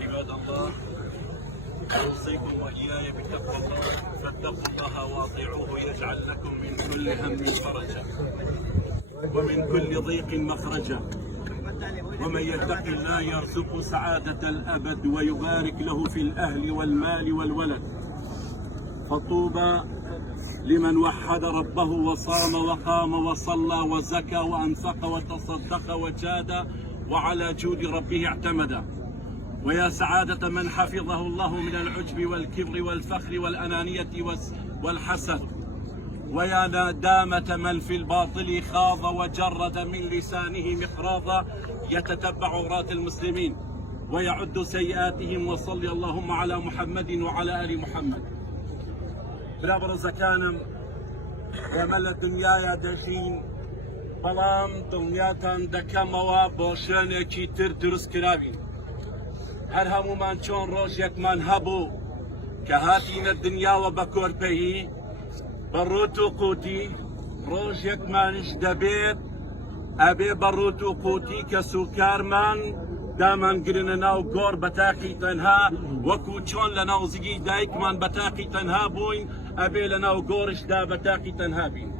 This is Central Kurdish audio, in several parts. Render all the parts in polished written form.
عباد الله، أوصيكم وإياي بتقوى الله، فاتقوا الله واطيعوه يجعل لكم من كل هم فرجا ومن كل ضيق مخرجا، ومن يتق الله يرزق سعادة الأبد ويبارك له في الأهل والمال والولد. فطوبى لمن وحد ربه وصام وقام وصلى وزكى وأنفق وتصدق وجاد وعلى جود ربه اعتمد. ويا سعادة من حفظه الله من العجب والكبر والفخر والأنانية والحسد. ويا ندامة من في الباطل خاض وجرد من لسانه مخراضا يتتبع عورات المسلمين ويعد سيئاتهم. وصلي اللهم على محمد وعلى آل محمد. برابر زكانم ومل الدنيا يا دشين بلام دنياتان دكموا بوشاني كي تر درس كرابين. هر همومان چون روشيك من هبو كهاتين الدنيا وبكور بهي بروتو قوتي روشيك مانش دبيت أبي بروتو قوتي كسوكار من دامن قرننا وقور بتاقي تنها وكو چون لنا وزيجي دايك من بتاقي تنها بوين أبي لنا وقورش دا بتاقي تنها بين.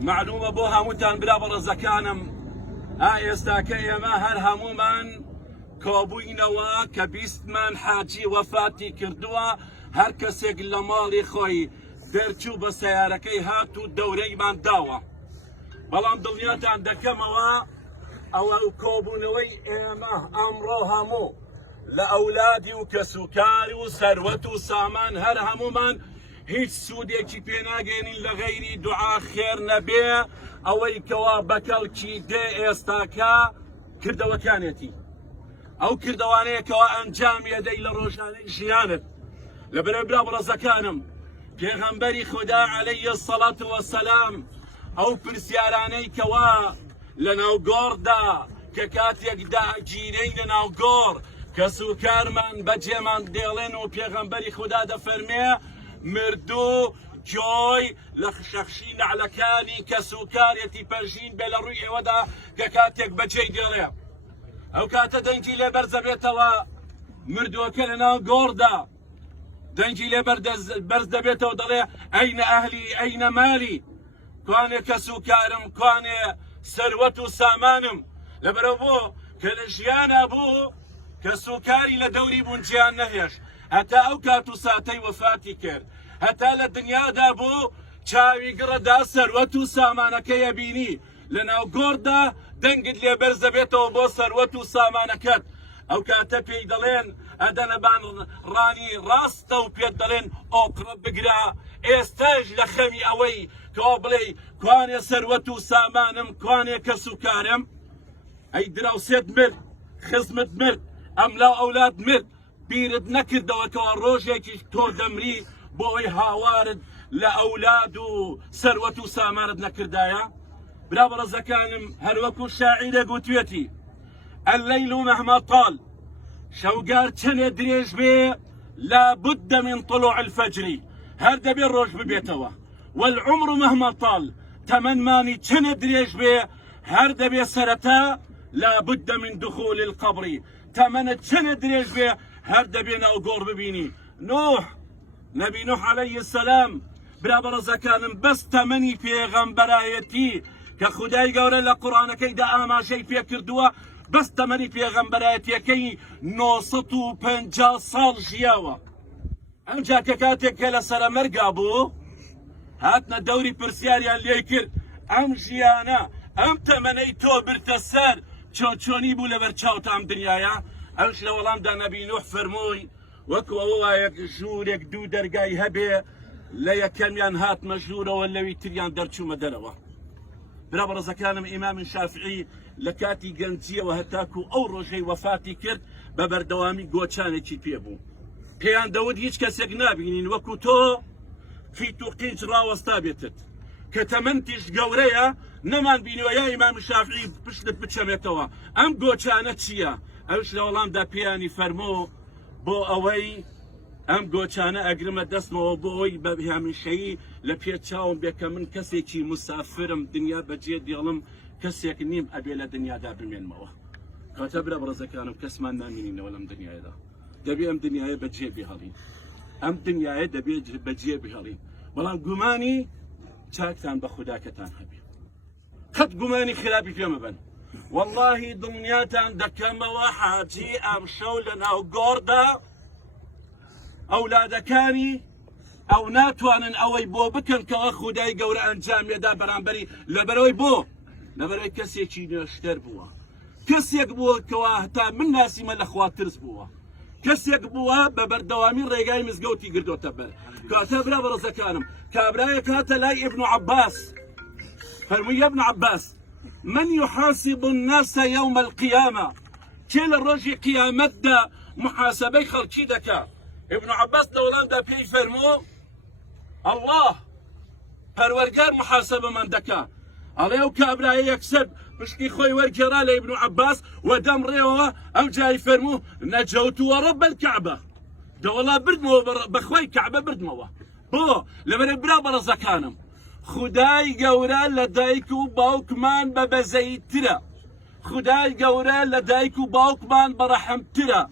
معلومة بوها متان برابر زكانم استاكي ما هر همومان كابوينوا كبيستمان حاجي وفاتي كردوا هر كسيق لمالي خوي درچو بسياركي هاتو دوري من داوا بلان دنيات عندكموا او كابونوي ايما امرو همو لأولادي وكسوكاري وثروة وسامان هر همومان هیچ سودێکی پێناگەێنین لە غەیری دوعا خێر نەبێ ئەوەی کەوا بەکەڵکی دێ ئێستاکە کردەوەکانێتی ئەو کردەوانەیە کەوا ئەنجامی ئەدەی لە ڕۆژانەی ژیانت. لەبەرەوەی برا بەڕێزەکانم پێغەمبەری خوددا عەلەیهی السەڵات وەسەلام ئەو پرسیارانەی کەوا لە ناوگۆڕدا کە کاتێک داگیرەی لە ناوگۆڕ کە سوکارمان بەجێمان دێڵێن و پێغەمبەری خوددا دەفەرمێ مردو جۆی لە شەخشی نەعلەکانی کە سوکارێتی پەرژین بێ لە ڕووی ئێوەدا کە کاتێک بەجێی دێڵێ ئەو کاتە دەنگی لێ بەرزەبێتەوە مردووەکە لە ناو گۆڕدا دەنگی لێ بەرز دەبێتەوە دەڵێ ئەینە ئەهلی ئەینە مالی کوانێ کە سوکارم کوانێ سەروەت و سامانم. لەبەرەوە بۆ کە لە ژیانە بوو کە سوکاری لە دەوری بوون گیان نەهێش هەتا ئەو کات و ساتەی وەفاتی کرد هەتا لە دنیادا بوو چاوی گڕەدا سەروەت و سامانەکەیە بینی لە ناو گۆڕدا دەنگت لێ بەرز دەبێتەوە بۆ سەروەت و سامانەکەت. ئەو کاتە پێی دەڵێن ئەدەنەبان ڕانی ڕاستە و پێت دەڵێن ئۆپرە بگرا ئێستاش لە خەمی ئەوەی کەوا بڵێ کوانێ سەروەت و سامانم کوانێ کەس و کارم. ئەی دراوسێت مرد خزمت مرد ئەملا ئەولاد مرد بیرت نەکردەوەکەوە ڕۆژێکی تۆ دەمری بۆ ئەوەی هاوارد لە ئەولاد و سەروەت و سامانت نەکردایە. برا بەڕێزەکانم هەروەکو شاعیرە گوتوێتی الليل مهما طال شەوگار چەندێ درێژ بێ لا بد من طلوع الفجر هەر دەبێ ڕۆژ ببێتەوە. والعمر مهما طال تەمەنمانی چەندێ درێژ بێ هەر دەبێ سەرەتا لا بد من دخول القبر تەمەنت چەندێ درێژ بێ هەر دەبێ ناو گۆڕ ببینی. نوح نەبی نوح عەلەیهی السەلام برا بەڕێزەکانم بەس تەمەنی پێغەمبەرایەتی کە خودای گەورە لە قورئانەکەیدا ئاماژەی پێ کردووە بەس تەمەنی پێغەمبەرایەتیەکەی 950 ساڵ ژیاوە. ئەمجا کە کاتێک کە لە سەرەمەرگا بوو هاتنە دەوری پرسیاریان لێ کرد ئەم ژیانە ئەم تەمەنەی تۆ برتە سەر چۆنی بوو لەبەر چاوتام دنیایە. ئەوش لە وەڵامدا نەبی نوح فەرمووی وەکو ئەوە ژوورێک دوو دەرگای هەبێ لە یەکەمیان هاتمە ژوورەوە لەوی تریان دەرچوومە دەرەوە. برا بەڕێزەکانم ئیمامی شافعی لە کاتی گەنجیەوە هەتاکو ئەو ڕۆژەی وەفاتی کرد بە بەردەوامی گۆچانێکی پێبوو. پێیان دەوت هیچ کەسێک نابینین وەکو تۆ فیت و قینج ڕاوەستا بێتت کە تەمەنتیش گەورەیە نەمان بینیوە یا ئیمامی شافعی پشتت بچەمێتەوە ئەم گۆچانە چییە؟ ئەوش لە وەڵامدا پێیانی فەرمۆ بۆ ئەوەی ئەم گۆچانە ئەگرمە دەستمەوە بۆ ئەوەی بە هەمیشەیی لە پێ چاوم بێ کە من کەسێکی مسافرم دنیا بەجێ دێڵم کەسێک نیم ئەبێ لە دنیادا بمێنمەوە. كاتب برزة كانوا كسمان نامين ولا دنيا هذا دبي أم دنيا بجيب بهالين أم دنيا دبي بجيب بهالين والله قماني شاكتان بخداك تان هبي خد قماني خلابي في يوم بن والله دنياتان دكما وحاجي أم شولنا وقوردا أولادكاني أو ناتوان أو يبو بكن كأخو داي جور أنجام يدا برانبري لبروي بو لبروي كسي تشيني اشتر بوا كسي يقبوا كواهتا من ناسي من الأخوات ترس بوا كسي يقبوا ببردوامين رجاي مزجوتي قردو تبر كاتبرا برزكانم كابراي كاتلاي ابن عباس فرمي ابن عباس من يحاسب الناس يوم القيامة كل الرجل قيامت دا محاسبي خلقي دكا ابن عباس دولان دا بي فرمو الله پروردگار محاسبه من دكا عليه كابراي يكسب بشكي خوي ورجرا لابن عباس ودم ريوه ام جاي فرمو نجوت ورب الكعبه دولا بردمو بخوي كعبه بردمو بو لما برا برزكانم خداي قورا لدايكو باوكمان ببزيترا خداي قورا لدايكو باوكمان برحمترا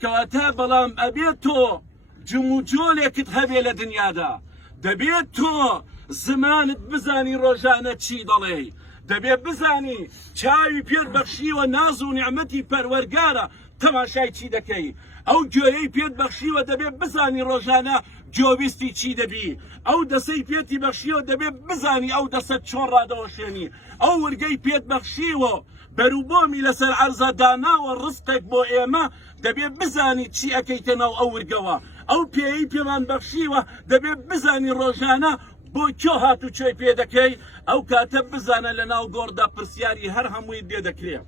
كواتا بلام ابيتو جموجولك تهبي لدنيا دا دبيتو زمان بزاني روجانا تشي ضلي دبي بزاني شاي بير بخشي وناز ونعمتي پروردگارا تماشای چی دکی او جوی پیت بخشی و دبی بزانی روزانه جوبیستی چی دبی او دسی پیتی بخشی و دبی بزانی او دست چون را دوشینی او ورگی پیت بخشی و بروبومی لسر عرضه دانا و رزقك بو ایما دبی بزانی چی اکیتنا او ورگوا او پی پیمان بخشی و دبی بزانی روزانه بو چو هاتو چوی پی دکی او کاتب بزانه لناو گوردا پرسیاری هر هموی دی دکریم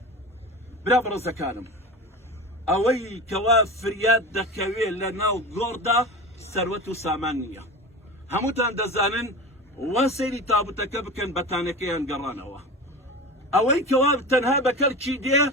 برابر زکانم اوي كوا فرياد دكوي لناو غوردا ثروت سامانيه هموتان دزانن وسيري تابوتك بكن بتانكيان قرانوا اوي كوا تنها بكركي دي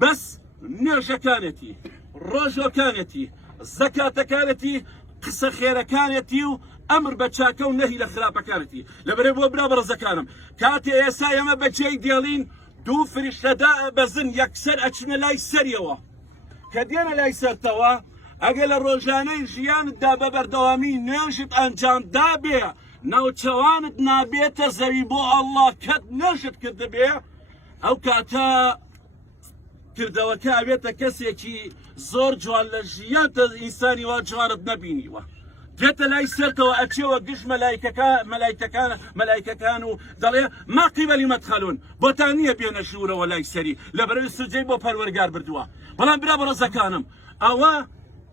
بس نرجة كانتي رجو كانتي زكاة كانتي قصة خير كانتي امر بتشاكا ونهي لخراب كانتي لبريبو برابر زكانم كاتي يا ما بجي ديالين دو فريش لداء بزن يكسر اتشنا لا يسريوا كدينا لا يسرتوا اقل الروجاني جيان الدابة بردوامي نوشت انجام دابي نو تشوانت نابيتا زريبو الله كد نوشت كدبي او كاتا كردوا كابيتا كسيكي زور جوال لجيان انساني واجوارد نبيني جيت لا يسرتوا اتشوا قش ملايكة كانوا دليا ما قبل مدخلون بوتانية بين شورة ولا يسري لبرو السجيبو بالورقار بردوا بلان برابر زكانم اوا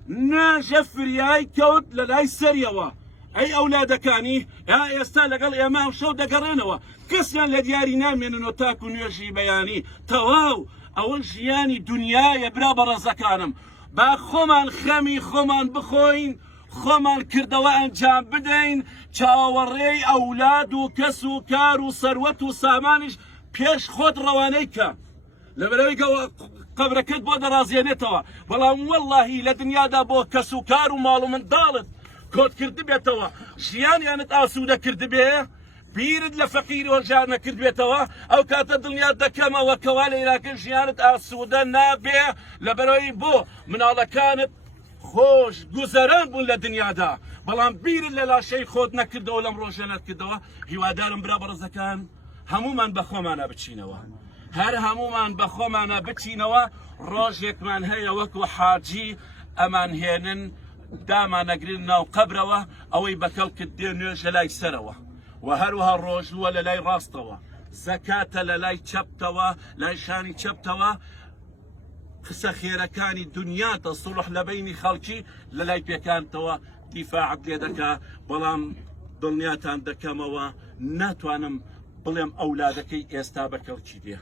نجفرياي كوت لا يسريوا اي اولاد كاني يا استاذ قال يا ما شو دقرنوا كسيان لديارنا من نوتاكو نيجي بياني تواو اول جياني دنيا يا برابر زكانم باخومان خمي خومان بخوين خۆمان کردەوە ئەنجام بدەین چاوەڕێی ئەولاد و کەس و کار و سەروەت و سامانیش پێش خۆت ڕەوانەی کە لەبەرەوەی قەبرەکەت بۆ دەڕازێنێتەوە بەڵام وەڵڵاهی لە دنیادا بۆ کەس و کار و ماڵ و منداڵت کۆت کردبێتەوە ژیانیانت ئاسوودە کردبێ بیرت لە فەقیر وەرجار نەکرد بێتەوە ئەو کاتە دڵنیات دەکەمەوە کەوا لە عێراقی ژیانت ئاسوودە نابێ لەبەرەوەی بۆ مناڵەکانت خوش گوزەران بوون لە دنیادا بەڵام بیرت لە لاشەی خۆت نەکردەوە لەم ڕۆژە نەکردەوە هیوادارم برا بەڕێزەکان هەمومان بە خۆمانە بچینەوە هەر هەمومان بە خۆمانە بچینەوە ڕۆژێکمان هەیە وەکو حاجی ئەمان هێنن دامانەگرن ناو قەبرەوە ئەوەی بەکەڵکت دێ نوێژە لای سەرەوە و هەروها ڕۆژووە لە لای ڕاستەوە زەکاتە لە لای چەپتەوە لای شانی چەپتەوە قسە خێرەکانی دنیاتە سڵح لە بەینی خەڵکی لە لای پێکانتەوە دیفاعت لێ دەکا بەڵام دڵنیاتان دەکەمەوە ناتوانم بڵێم ئەولادەکەی ئێستا بەکەڵکی دێ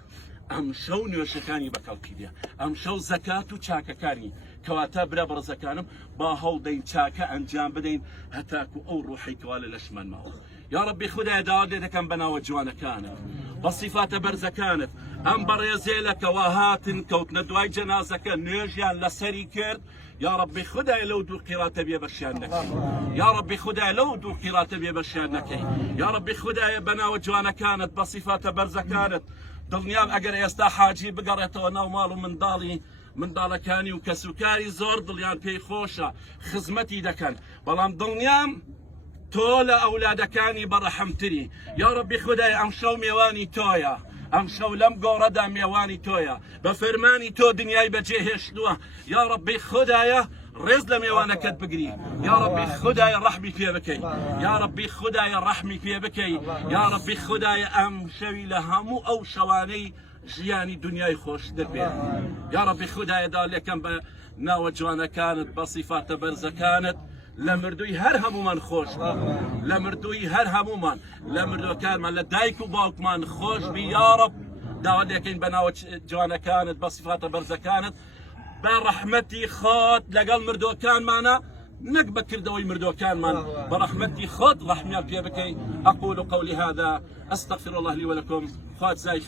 ئەم شەو نوێژەکانی بەکەڵکی دێ ئەم شەو زەکات و چاکەکانی کەواتە برا بەڕزەکانم با هەوڵدەین چاکە ئەنجام بدەین هەتاکو ئەو ڕوحی کەوا لە لەشمانماوە یا ربی خدای داوات لێ دەکەم بەناوە جوانەکانت بە سیفاتە بەرزەکانت ئەم بەڕێزێلەکەوە هاتن کەوتنە دوای جەنازەکە نوێژیان لەسەری کرد یا ربی خدای لەو دوو قیراتە بێ بەشیان نەکەی یا ربی خدای لەو دوو قیراتە بێ بەشیان نەکەی یا ربی خدایە بەناوە جوانەکانت بە سیفاتە بەرزەکانت دڵنیام ئەگەر ئێستا حاجی بگەڕێتەوە ناو ماڵ و منداڵەکانی و کەسوکاری زۆر دڵیان پێی خۆشە خزمەتی دەکەن بەڵام دڵنیام تۆ لە ئەولادەکانی بەڕەحەمتری یا ڕەبی خودای ئەم شەو میێوانی تۆیە ئەم شەو لەم گۆڕەدا میێوانی تۆیە بە فەرمانی تۆ دنیای بەجێهێشتووە یا ڕەبی خودایە ڕێز لە میێوانەکەت بگری یا ڕەبی خودایە ڕەحمی پێ بکەی یا ڕەبی خودایە ڕەحمی پێ بکەی یا ڕەبی خودایە ئەم شەوی لە هەموو ئەو شەوانەی ژیانی دنیای خۆش دەبێت یا ڕەبی خودایەدا لێکەم بە ناوە جوانەکانت بە سیفاتە بەرزەکانت لە مردووی هەر هەمومان خۆش لە مردووی هەر هەمومان لە مردوەکانمان لە دایک و باوکمان خۆش بی یا ڕەب داوا لێکەین بە ناوە جوانەکانت بە سیفاتە بەرزەکانت بە ڕەحمەتی خۆت لەگەڵ مردوەکانمانە نەک بەکردەوەی مردوەکانمان بە ڕەحمەتی خۆت ڕەحمیان پێ بکەی. ئەقول قولي هذا أستغفر الله لي ولكم. خوات زاي